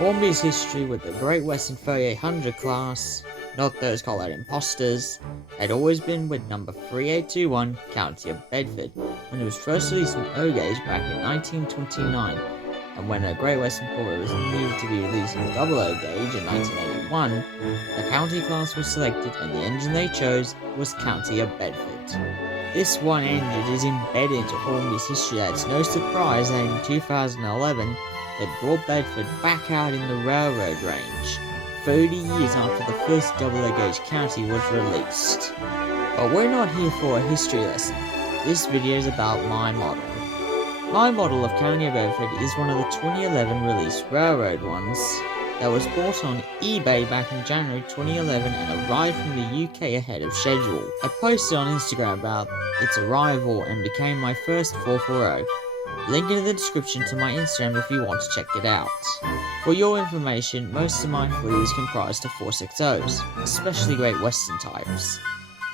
Hornby's history with the Great Western 3800 class, not those called out imposters, had always been with number 3821, County of Bedford, when it was first released in O gauge back in 1929, and when a Great Western Port was needed to be released in double O gauge in 1981, the County class was selected and the engine they chose was County of Bedford. This one engine is embedded into Hornby's history that it's no surprise that in 2011 they brought Bedford back out in the railroad range, 30 years after the first double O gauge County was released. But we're not here for a history lesson. This video is about my model. My model of County of Bedford is one of the 2011 released railroad ones that was bought on eBay back in January 2011 and arrived from the UK ahead of schedule. I posted on Instagram about its arrival and became my first 440. Link in the description to my Instagram if you want to check it out. For your information, most of my fleet is comprised of 460s, especially Great Western types.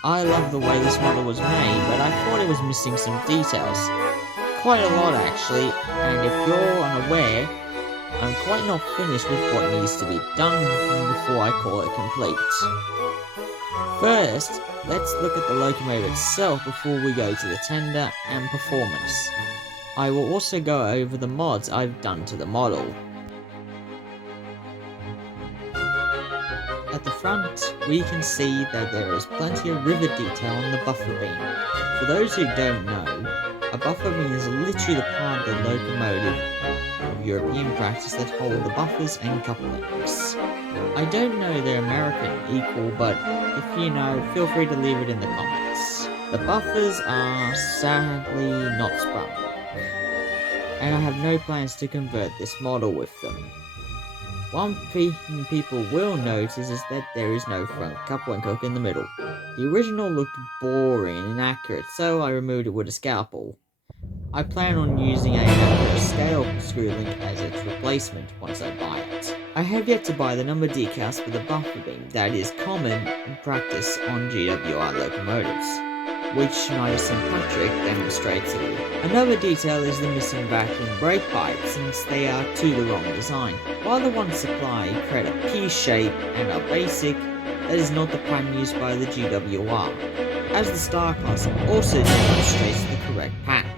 I love the way this model was made, but I thought it was missing some details. Quite a lot actually, and if you're unaware, I'm quite not finished with what needs to be done before I call it complete. First, let's look at the locomotive itself before we go to the tender and performance. I will also go over the mods I've done to the model. At the front, we can see that there is plenty of rivet detail on the buffer beam. For those who don't know, a buffer beam is literally the part of the locomotive of European practice that hold the buffers and couplings. I don't know their American equal, but if you know, feel free to leave it in the comments. The buffers are sadly not sprung, and I have no plans to convert this model with them. One thing people will notice is that there is no front coupling hook in the middle. The original looked boring and inaccurate, so I removed it with a scalpel. I plan on using a scale screw link as its replacement once I buy it. I have yet to buy the number decals for the buffer beam that is common in practice on GWR locomotives, which neither St. Patrick demonstrates here. Another detail is the missing vacuum brake pipes, since they are to the wrong design. While the ones supplied create a P shape and are basic, that is not the pattern used by the GWR, as the Star class also demonstrates the correct pattern.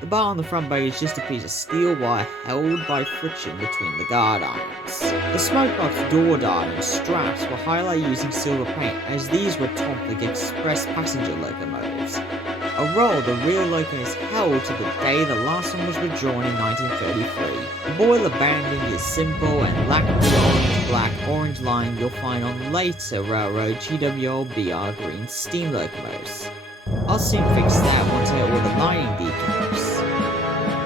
The bar on the front bay is just a piece of steel wire held by friction between the guard irons. The smokebox door dart and straps were highlighted using silver paint, as these were Tomplik Express passenger locomotives. A role the real locomotives held to the day the last one was withdrawn in 1933. The boiler banding is simple and lacked the orange line you'll find on later railroad GWR BR green steam locomotives. I'll soon fix that once I order lining decals.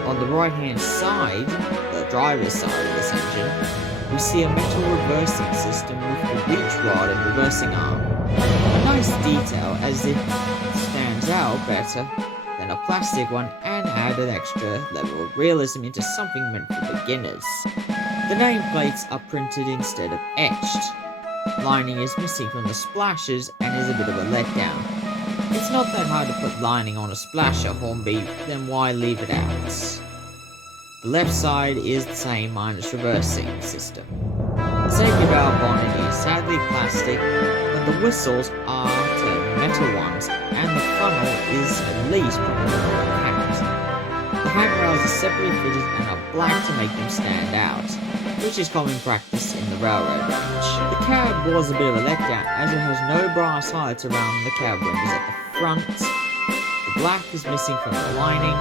On the right hand side, the driver's side of this engine, we see a metal reversing system with the reach rod and reversing arm. A nice detail, as it stands out better than a plastic one and add an extra level of realism into something meant for beginners. The nameplates are printed instead of etched. Lining is missing from the splashes and is a bit of a letdown. It's not that hard to put lining on a splasher, Hornby, then why leave it out? The left side is the same minus reversing system. The safety valve bonnet is sadly plastic, but the whistles are to metal ones, and the funnel is at least probably cat. The handrails are separately fitted and are black to make them stand out, which is common practice in the railroad range. The cab was a bit of a letdown, as it has no brass highlights around the cab windows at the front. The black is missing from the lining.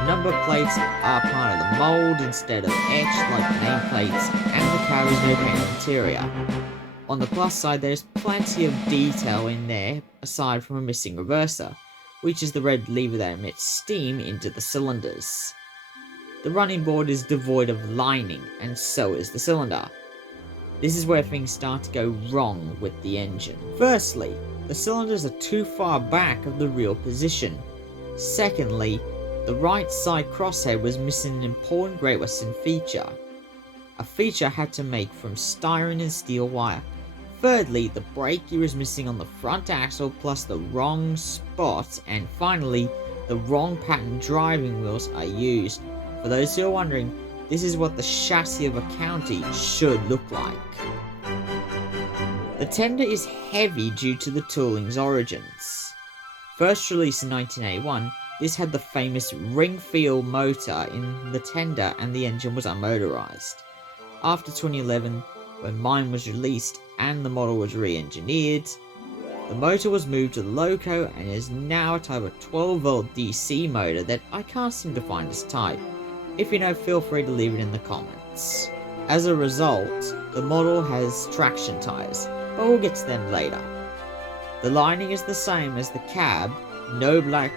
The number plates are part of the mold instead of etched like the nameplates, and the cab is no painted interior. On the plus side, there's plenty of detail in there, aside from a missing reverser, which is the red lever that emits steam into the cylinders. The running board is devoid of lining, and so is the cylinder. This is where things start to go wrong with the engine. Firstly, the cylinders are too far back of the real position. Secondly, the right side crosshead was missing an important Great Western feature. A feature I had to make from styrene and steel wire. Thirdly, the brake gear is missing on the front axle plus the wrong spot, and finally, the wrong pattern driving wheels are used. For those who are wondering, this is what the chassis of a county should look like. The tender is heavy due to the tooling's origins. First released in 1981, this had the famous ring-feel motor in the tender and the engine was unmotorized. After 2011, when mine was released and the model was re-engineered, the motor was moved to the loco and is now a type of 12V DC motor that I can't seem to find its type. If you know, feel free to leave it in the comments. As a result, the model has traction tyres, but we'll get to them later. The lining is the same as the cab, no black,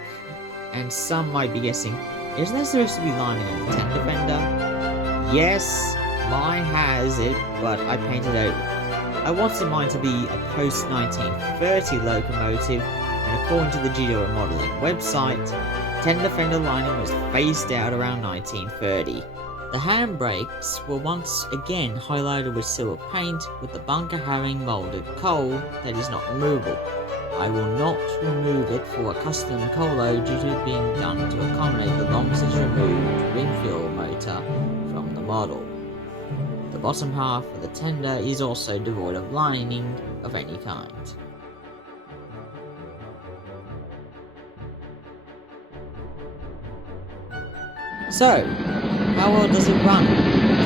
and some might be guessing, isn't there supposed to be lining on the tender fender? Yes, mine has it, but I painted over it. I wanted mine to be a post-1930 locomotive, and according to the GWR modelling website, tender fender lining was phased out around 1930. The handbrakes were once again highlighted with silver paint, with the bunker having moulded coal that is not removable. I will not remove it for a custom colo due to it being done to accommodate the long since removed ring-feel motor from the model. The bottom half of the tender is also devoid of lining of any kind. So, how well does it run?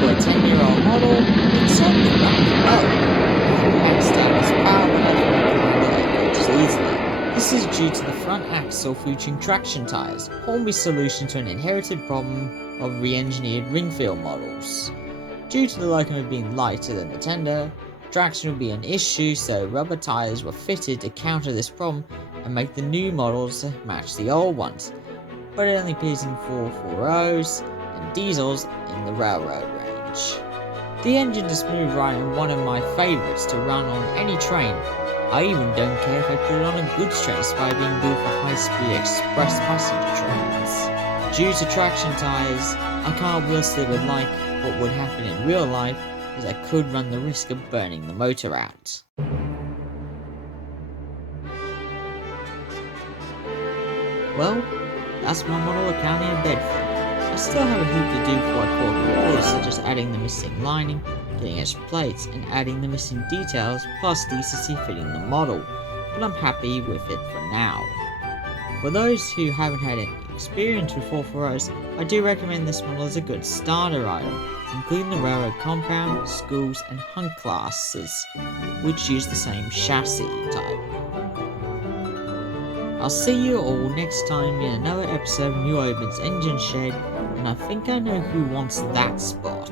For a 10-year-old model, it certainly runs well. Maxed out its power enough to handle easily. This is due to the front axle featuring traction tyres, Hornby's solution to an inherited problem of re-engineered ring-feel models. Due to the locomotive being lighter than the tender, traction would be an issue, so rubber tyres were fitted to counter this problem and make the new models match the old ones, but it only appears in 440s and diesels in the railroad range. The engine is smooth ride and one of my favourites to run on any train. I even don't care if I put it on a goods train despite being built for high-speed express passenger trains. Due to traction tyres, I can't wheel slip it like what would happen in real life, as I could run the risk of burning the motor out. Well, that's my model of County of Bedford. I still have a heap to do before I call it quits, such as adding the missing lining, getting extra plates, and adding the missing details, plus decency fitting the model, but I'm happy with it for now. For those who haven't had any experience with 440s, I do recommend this model as a good starter item, including the railroad compound, schools, and hunt classes, which use the same chassis type. I'll see you all next time in another episode of New Oban's Engine Shed, and I think I know who wants that spot.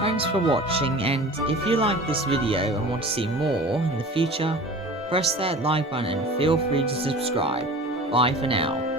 Thanks for watching, and if you like this video and want to see more in the future, press that like button and feel free to subscribe. Bye for now.